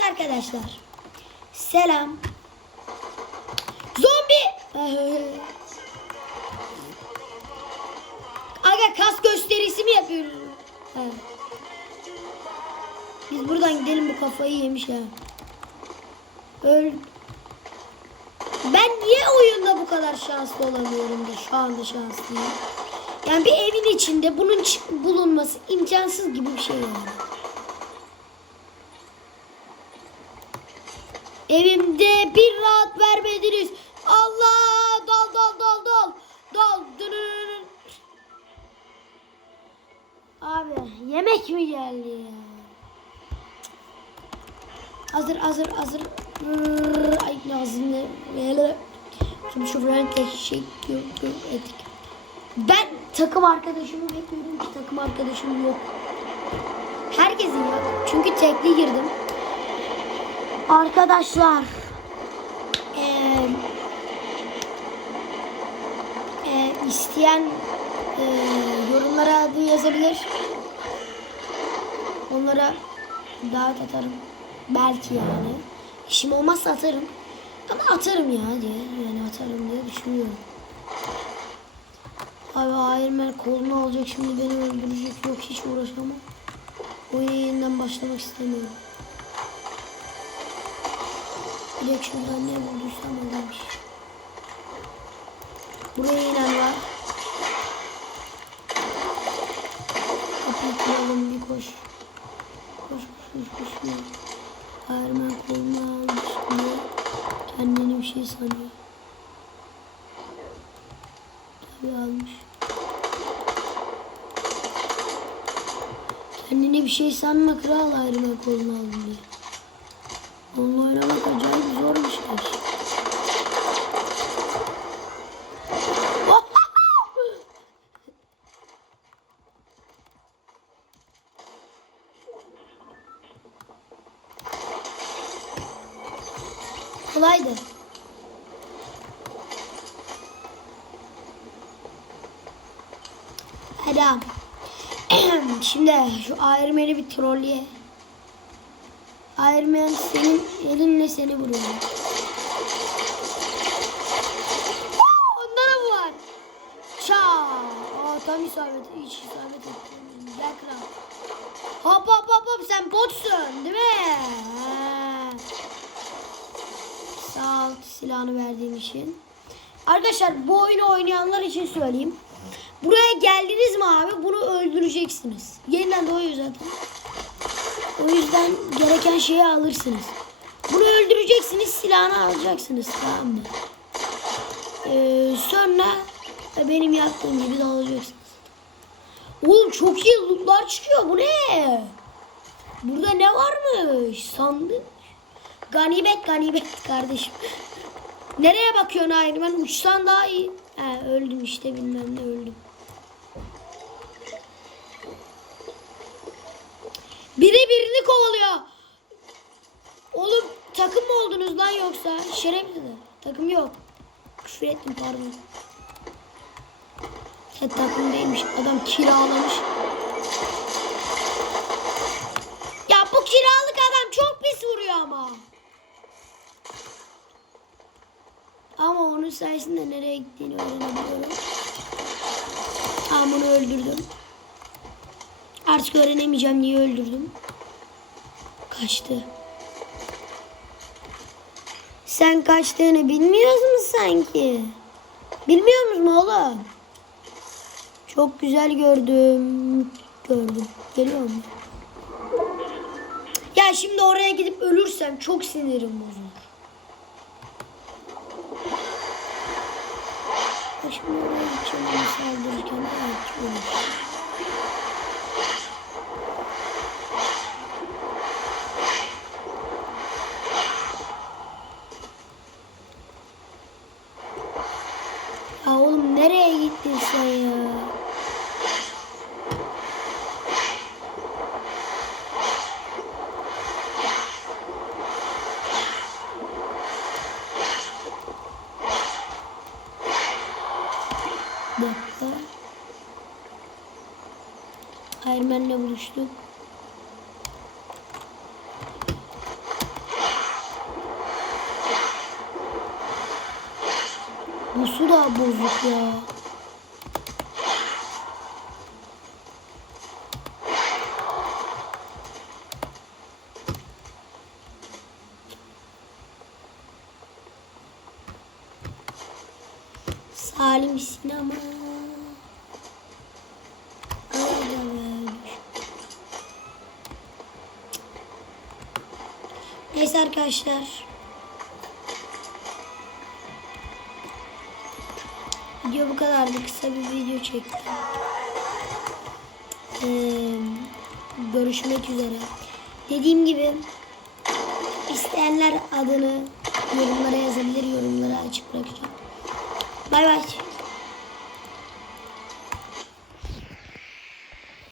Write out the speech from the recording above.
Evet arkadaşlar. Selam. Zombi. Aga kas gösterisi mi yapıyoruz? Evet. Biz buradan gidelim bu kafayı yemiş ha. Öl. Ben niye oyunda bu kadar şanslı olamıyorum da şu anda şanslıyım. Yani bir evin içinde bunun bulunması imkansız gibi bir şey yani. Evimde bir rahat vermediniz. Allah dal dal dal dal. Dal. dırırırır. Abi yemek mi geldi ya? Hazır hazır hazır. Ay ağzını böyle. Şimdi şu tek şey yok yok. Ben takım arkadaşımı bekliyorum ki takım arkadaşım yok. Herkesin yok. Çünkü tekli girdim. Arkadaşlar. Eee eee, isteyen eee, yorumlara adı yazabilir. Onlara davet atarım. Belki yani. İşim olmazsa atarım. Ama atarım ya diye. Yani atarım diye düşünüyorum. Abi Iron Man kolunu alacak şimdi beni öldürecek. Yok hiç uğraşamam. Oyuna yeniden başlamak istemiyorum. Direkt şuradan ne bulduysam alırmış. Buraya inen var. Kapıyı kıralım bir koş. Koş koş koş koş. Ermen kolunu almış kendini bir şey sanıyor. Tabii almış. Kendine bir şey sanma kral Ermen kolunu aldım diye. Onunla oynamak acayip zor bir şey. Kolaydı. Hadi. Şimdi şu Iron Man'i bir trolleye. Iron Man senin elinle seni vuruyor. Onda da bu var. Ça. Aa, tam isabet. Hiç isabet ettim. Gel. Hop hop hop hop sen botsun değil mi? Ha. Sağ ol silahını verdiğim için. Arkadaşlar bu oyunu oynayanlar için söyleyeyim. Buraya geldiniz mi abi bunu öldüreceksiniz. Yeniden doğuyor zaten. O yüzden gereken şeyi alırsınız. Bunu öldüreceksiniz silahını alacaksınız tamam mı? Ee, sonra benim yaptığım gibi dalacaksınız. Oğlum çok iyi lootlar çıkıyor bu ne? Burada ne varmış? Sandık. Ganibet ganibet kardeşim. Nereye bakıyorsun Iron Man? Uçsan daha iyi. He öldüm işte bilmem ne öldüm. Biri birini kovalıyor. Oğlum takım mı oldunuz lan yoksa? Şerefli de. Takım yok. Küfür ettim pardon. Ya takım değilmiş. Adam kiralamış. Ya bu kiralık adam çok pis vuruyor ama. Ama onun sayesinde nereye gittiğini öğrenebiliyorum. Tamam onu öldürdüm. Artık öğrenemeyeceğim niye öldürdüm. Kaçtı. Sen kaçtığını bilmiyor musun sanki? Bilmiyor musun oğlum? Çok güzel gördüm. Gördüm. Geliyor mu? Ya şimdi oraya gidip ölürsem çok sinirim bozulur. Ya Şimdi. Ya oğlum nereye gittin sen ya? Bir dakika. Iron buluştuk. Bu su da bozuk ya. Salim sinema. Neyse arkadaşlar. Video bu kadardı. Kısa bir video çektim. Ee, görüşmek üzere. Dediğim gibi isteyenler adını yorumlara yazabilir. Yorumlara açık bırakacağım. Bay bay.